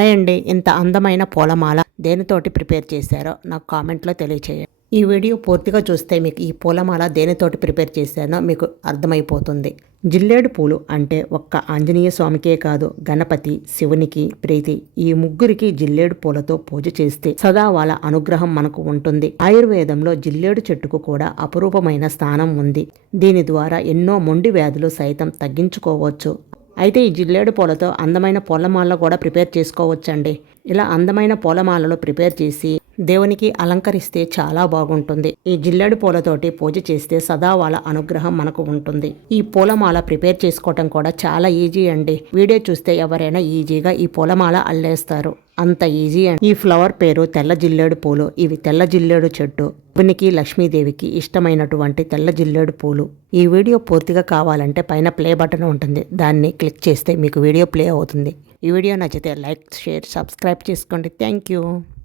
Hi అండి, ఇంత అందమైన పూలమాల దేనితోటి ప్రిపేర్ చేశారో నాకు కామెంట్లో తెలియచేయండి. ఈ వీడియో పూర్తిగా చూస్తే మీకు ఈ పూలమాల దేనితోటి ప్రిపేర్ చేశానో మీకు అర్థమైపోతుంది. జిల్లేడు పూలు అంటే ఒక్క ఆంజనేయ స్వామికే కాదు, గణపతి, శివునికి ప్రీతి. ఈ ముగ్గురికి జిల్లేడు పూలతో పూజ చేస్తే సదా వాళ్ళ అనుగ్రహం మనకు ఉంటుంది. ఆయుర్వేదంలో జిల్లేడు చెట్టుకు కూడా అపురూపమైన స్థానం ఉంది. దీని ద్వారా ఎన్నో మొండి వ్యాధులు సైతం తగ్గించుకోవచ్చు. అయితే ఈ జిల్లేడు పూలతో అందమైన పూలమాల కూడా ప్రిపేర్ చేసుకోవచ్చండి. ఇలా అందమైన పూలమాలలో ప్రిపేర్ చేసి దేవునికి అలంకరిస్తే చాలా బాగుంటుంది. ఈ జిల్లేడు పూలతోటి పూజ చేస్తే సదా వాళ్ళ అనుగ్రహం మనకు ఉంటుంది. ఈ పూలమాల ప్రిపేర్ చేసుకోవటం కూడా చాలా ఈజీ అండి. వీడియో చూస్తే ఎవరైనా ఈజీగా ఈ పూలమాల అల్లేస్తారు, అంత ఈజీ అండి. ఈ ఫ్లవర్ పేరు తెల్ల జిల్లేడు పూలు. ఇవి తెల్ల జిల్లేడు చెట్టు. శివునికి, లక్ష్మీదేవికి ఇష్టమైనటువంటి తెల్ల జిల్లేడు పూలు. ఈ వీడియో పూర్తిగా కావాలంటే పైన ప్లే బటన్ ఉంటుంది, దాన్ని క్లిక్ చేస్తే మీకు వీడియో ప్లే అవుతుంది. ఈ వీడియో నచ్చితే లైక్, షేర్, సబ్స్క్రైబ్ చేసుకోండి. Thank you.